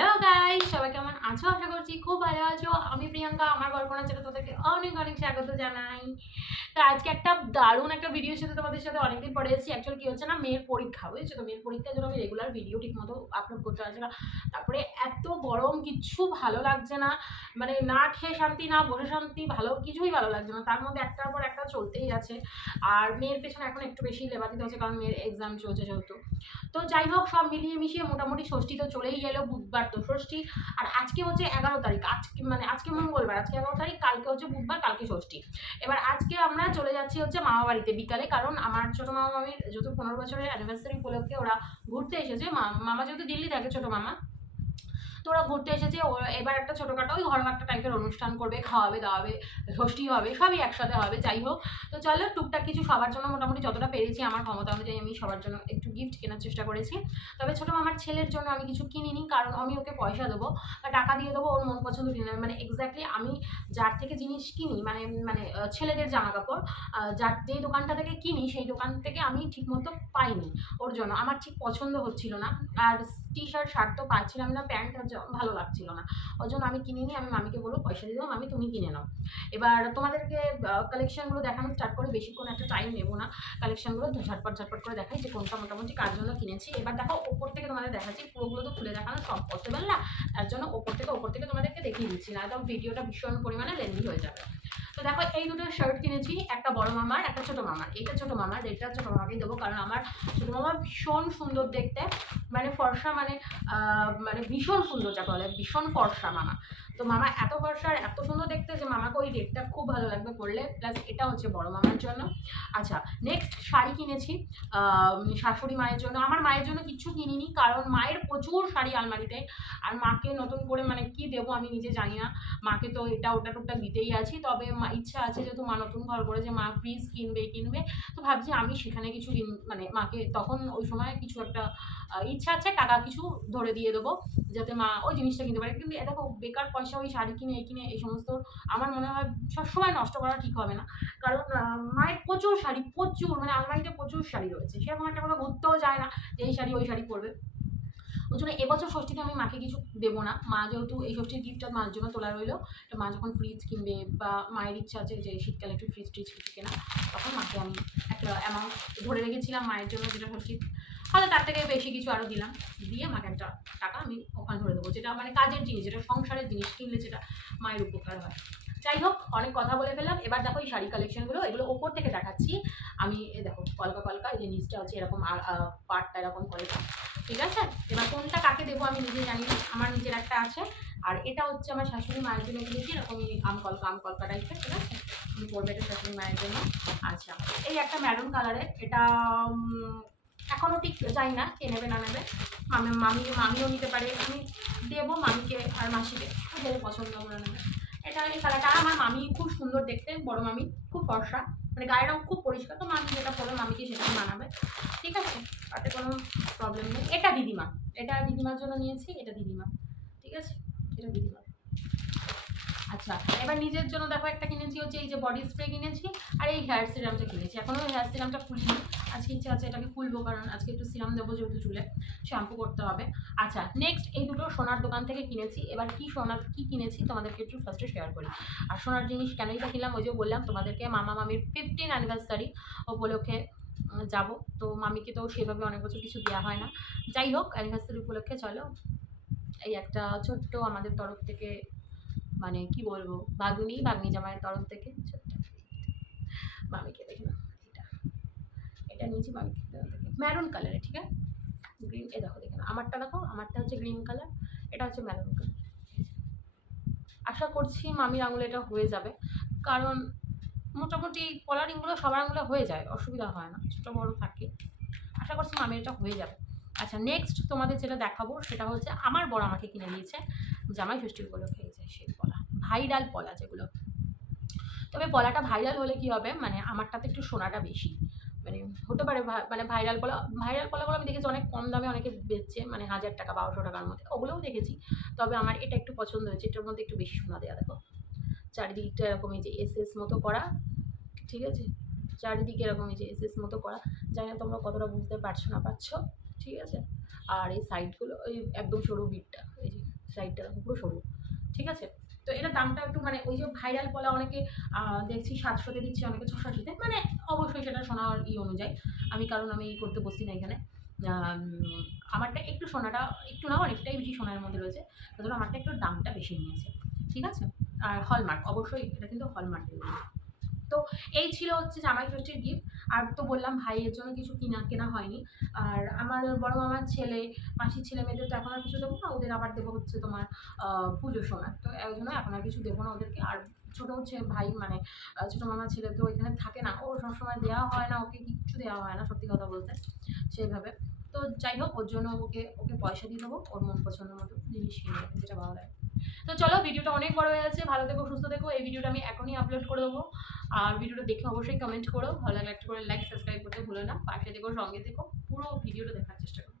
Hello guys, সবাই কেমন আছো? আশা করছি খুব ভালো আছো। আমি প্রিয়াঙ্কা, আমার কল্পনা চ্যানেলে তোমাদেরকে অনেক অনেক স্বাগত জানাই। তো আজকে একটা দারুণ একটা ভিডিওর সাথে তোমাদের সাথে অনেকদিন পরে এসেছি। অ্যাকচুয়ালি কি হচ্ছে না, মেয়ের পরীক্ষা হয়েছে, তো মেয়ের পরীক্ষার জন্য আমি রেগুলার ভিডিও ঠিক মতো আপলোড করতে পারছি না। তারপরে এত গরম, কিচ্ছু ভালো লাগছে না, মানে না খেয়ে শান্তি, না বসে শান্তি, ভালো কিছুই ভালো লাগছে না। তার মধ্যে একটার পর একটা চলতেই আছে। আর মেয়ের পেছনে এখন একটু বেশি লেবার দিতে হচ্ছে, কারণ মেয়ের এক্সাম চলছে যেহেতু। তো যাই হোক, সব মিলিয়ে মিশিয়ে মোটামুটি ষষ্ঠী তো চলেই গেল, বুধবার তো ষষ্ঠী। আর আজকে হচ্ছে 11 তারিখ, আজকে মঙ্গলবার, আজকে 11 তারিখ, কালকে হচ্ছে বুধবার, কালকে ষষ্ঠী। এবার আজকে আমরা চলে যাচ্ছি হচ্ছে মামা বাড়িতে বিকালে, কারণ আমার ছোটো মামা মামির যেহেতু 15 বছরের অ্যানিভার্সারি উপলক্ষে ওরা ঘুরতে এসেছে। মামা যেহেতু দিল্লি থাকে, ছোটো মামা, তো ওরা ঘুরতে এসেছে। এবার একটা ছোটোখাটো ওই ঘরোয়া একটা টাইপের অনুষ্ঠান করবে, খাওয়াবে দাওয়াবে, ষষ্ঠী হবে, সবই একসাথে হবে। যাই হোক, তো চলো টুকটাক কিছু সবার জন্য মোটামুটি যতটা পেরেছি আমার ক্ষমতা অনুযায়ী আমি সবার জন্য একটু গিফট কেনার চেষ্টা করেছি। তবে ছোটো মামার ছেলের জন্য আমি কিছু কিনিনি, কারণ আমি ওকে পয়সা দেবো বা টাকা দিয়ে দেবো, ওর মন পছন্দ কিনে নেবে। মানে এক্স্যাক্টলি আমি যার থেকে জিনিস কিনি, মানে মানে ছেলেদের জামা কাপড় যার যেই দোকানটা থেকে কিনি, সেই দোকান থেকে আমি ঠিকমতো পাইনি। ওর জন্য আমার ঠিক পছন্দ হচ্ছিল না, আর টি শার্ট শার্ট তো পাচ্ছিলাম না, প্যান্ট ভালো লাগছিল না। ওই জন্য আমি কিনিনি। আমি মামিকে বলবো পয়সা দিয়ে দেবো, মামি তুমি কিনে নাও। এবার তোমাদেরকে কালেকশনগুলো দেখানো স্টার্ট করে বেশিক্ষণ একটা টাইম নেবো না। কালেকশনগুলো ঝটপট ঝটপট করে দেখাই যে কোনটা মোটামুটি কার জন্য কিনেছি। এবার দেখো ওপর থেকে তোমাদের দেখাচ্ছি, পুরোগুলো তো খুলে দেখানো সব পসিবল না, তার জন্য ওপর থেকে তোমাদেরকে দেখিয়ে দিচ্ছি, না একদম ভিডিওটা ভীষণ পরিমাণে লেন্দি হয়ে যাবে। তো দেখো, এই দুটো শার্ট কিনেছি, একটা বড় মামার, একটা ছোটো মামার। এটা ছোটো মামার, এটা ছোটো মামাকেই দেবো, কারণ আমার ছোটো মামা ভীষণ সুন্দর দেখতে, মানে ফর্সা, মানে মানে ভীষণ সুন্দর, যাকে বলে ভীষণ ফর্সা মামা। তো মামা এত ফর্সা আর এত সুন্দর দেখতে যে মামাকে ওই রেটটা খুব ভালো লাগবে পরলে। প্লাস এটা হচ্ছে বড় মামার জন্য। আচ্ছা, নেক্সট শাড়ি কিনেছি শাশুড়ি মায়ের জন্য। আমার মায়ের জন্য কিচ্ছু কিনিনি, কারণ মায়ের প্রচুর শাড়ি আলমারিতে, আর মাকে নতুন করে মানে কি দেবো আমি নিজে জানি না। মাকে তো এটা ওটা টুকটাক দিতেই আছি, তবে ইচ্ছা আছে যেহেতু মা নতুন ঘর করেছে, মা ফ্রিজ কিনবে, তো ভাবছি আমি সেখানে কিছু মানে মাকে তখন ওই সময় কিছু একটা ইচ্ছা আছে, টাকা কিছু ধরে দিয়ে দেবো যাতে মা ওই জিনিসটা কিনতে পারে। কিন্তু দেখো, বেকার পয়সা ওই শাড়ি কিনে এই সমস্ত আমার মনে হয় সবসময় নষ্ট করা ঠিক হবে না। কারণ মায়ের প্রচুর শাড়ি, প্রচুর, মানে আলমারিতে প্রচুর শাড়ি রয়েছে, সেরকম একটা কথা ঘুরতেও যায় না যে এই শাড়ি ওই শাড়ি পরবে। ওই জন্য এবছর ষষ্ঠীতে আমি মাকে কিছু দেবো না। মা যেহেতু এই ষষ্ঠীর গিফটটা মার জন্য তোলা রইলো, তো মা যখন ফ্রিজ কিনবে বা মায়ের ইচ্ছা আছে যে শীতকালে একটু ফ্রিজ ট্রিজ কিছু কেনা, তখন মাকে আমি একটা অ্যামাউন্ট ধরে রেখেছিলাম মায়ের জন্য, যেটা ষষ্ঠী হয়তো তার থেকে বেশি কিছু আরও দিলাম, দিয়ে মাকে একটা টাকা আমি ওখানে ধরে দেবো, যেটা মানে কাজের জিনিস, যেটা সংসারের জিনিস কিনলে যেটা মায়ের উপকার হয়। যাই হোক, অনেক কথা বলে ফেললাম। এবার দেখো এই শাড়ি কালেকশনগুলো, এগুলো ওপর থেকে দেখাচ্ছি আমি। দেখো কলকা কলকা, এই যে নিচটা হচ্ছে এরকম, আর পার্টটা এরকম করে, ঠিক আছে। এবার কোনটা কাকে দেবো আমি নিজে জানি না, আমার নিজের একটা আছে। আর এটা হচ্ছে আমার শাশুড়ি মায়ের জন্য কিনেছি, এরকমই আম কলকা টাইপের, ঠিক আছে, আমি করবো এটা শাশুড়ি মায়ের জন্য। আচ্ছা, এই একটা ম্যারুন কালারের, এটা এখনও ঠিক জানি না কে নেবে না নেবে, মামিও নিতে পারে, আমি দেবো মামিকে আর মাসিকে, ওদের পছন্দ করে নেবে। এটা এই কালারটা, আর আমার মামি খুব সুন্দর দেখতে, বড় মামি খুব ফর্সা, মানে গায়ের রঙ খুব পরিষ্কার, তো মামি যেটা পরে মামিকে সেটাই মানাবে, ঠিক আছে, তাতে কোনো প্রবলেম নেই। এটা দিদিমার জন্য নিয়েছি, এটা দিদিমা, ঠিক আছে, এটা দিদিমা। আচ্ছা, এবার নিজের জন্য দেখো একটা কিনেছি, হচ্ছে এই যে বডি স্প্রে কিনেছি, আর এই হেয়ার সিরামটা কিনেছি। এখনও হেয়ার সিরামটা খুলিনি, আজকে ইচ্ছা আছে এটাকে খুলবো, কারণ আজকে একটু সিরাম দেবো যেহেতু চুলে শ্যাম্পু করতে হবে। আচ্ছা, নেক্সট এই দুটো সোনার দোকান থেকে কিনেছি। এবার কি কিনেছি তোমাদেরকে একটু ফার্স্টে শেয়ার করি। আর সোনার জিনিস কেনই বা কিনলাম, ওই যে বললাম তোমাদেরকে মামা মামির 15 অ্যানিভার্সারি উপলক্ষে যাব, তো মামিকে তো সেভাবে অনেক বছর কিছু দেওয়া হয় না। যাই হোক, অ্যানিভার্সারি উপলক্ষে চলো এই একটা ছোট্ট আমাদের তরফ থেকে, মানে কি বলবো, ভাগ্নি জামাইয়ের তরফ থেকে ছোট্ট মামিকে দেখে না, এটা নিয়েছি মামিকে থেকে, ম্যারুন কালারে, ঠিক আছে, গ্রিন, এ দেখো দেখে না, আমারটা হচ্ছে গ্রিন কালার, এটা হচ্ছে ম্যারুন কালার। আশা করছি মামির আঙুলে এটা হয়ে যাবে, কারণ মোটামুটি কলারিংগুলো সবার আঙুলে হয়ে যায়, অসুবিধা হয় না, ছোটো বড়ো থাকে। আশা করছি মামির এটা হয়ে যাবে। আচ্ছা, নেক্সট তোমাদের যেটা দেখাবো সেটা হচ্ছে আমার বড় আমাকে কিনে দিয়েছে জামাই ষষ্ঠীর উপলক্ষে, এই যে সেই পলা, ভাইরাল পলা যেগুলো। তবে পলাটা ভাইরাল হলে কি হবে, মানে আমারটাতে একটু সোনাটা বেশি, মানে হতে পারে মানে ভাইরাল পলাগুলো আমি দেখেছি অনেক কম দামে অনেকে বেচছে, মানে 1000 টাকা 1200 টাকার মধ্যে, ওগুলোও দেখেছি। তবে আমার এটা একটু পছন্দ হয়েছে, এটার মধ্যে একটু বেশি সোনা দেওয়া, দেখো চারিদিকটা এরকম এই যে এস মতো করা, ঠিক আছে, চারিদিকে এরকম এই যে এস মতো করা, জানি না তোমরা কতটা বুঝতে পারছো না পারছো, ঠিক আছে। আর এই সাইডগুলো ওই একদম সরু বিটটা, এই যে সাইডটা পুরো সরু, ঠিক আছে। তো এটার দামটা একটু মানে ওই যে ভাইরাল বলা অনেকে দেখছি 700-তে দিচ্ছে, অনেকে 680-তে, মানে অবশ্যই সেটা সোনার অনুযায়ী। আমি করতে বসছি না এখানে। আমারটা একটু সোনাটা একটু না অনেকটাই বেশি সোনার মধ্যে রয়েছে, তার জন্য আমারটা একটু দামটা বেশি নিয়েছে, ঠিক আছে। আর হলমার্ক, অবশ্যই এটা কিন্তু হলমার্কের। তো এই ছিল হচ্ছে জামাই ষষ্ঠীর গিফট। আর তো বললাম ভাইয়ের জন্য কিছু কেনা হয়নি। আর আমার বড় মামার ছেলে, মাসির ছেলে মেয়েদের তো এখন আর কিছু দেবো না, ওদের আবার দেবো হচ্ছে তোমার পুজোর সময়। তো এই জন্য এখন আর কিছু দেবো না ওদেরকে। আর ছোটো হচ্ছে ভাই মানে ছোটো মামার ছেলে তো এখানে থাকে না, ও সবসময় দেওয়া হয় না, ওকে কিচ্ছু দেওয়া হয় না সত্যি কথা বলতে সেইভাবে। তো যাই হোক, ওর জন্য ওকে পয়সা দিয়ে দেবো, ওর মন পছন্দ মতো জিনিস কিনে দেবো, যেটা ভালো লাগে। তো চলো, ভিডিওটা অনেক বড় হয়ে যাচ্ছে, ভালো থেকো, সুস্থ থেকো। এই ভিডিওটা আমি এখনই আপলোড করে দেবো। আর ভিডিওটা দেখে অবশ্যই কমেন্ট করো, ভালো লাগলে একটা করে লাইক সাবস্ক্রাইব করতে ভুলো না, পাশে থেকো, সঙ্গে থেকো, পুরো ভিডিওটা দেখার চেষ্টা করো।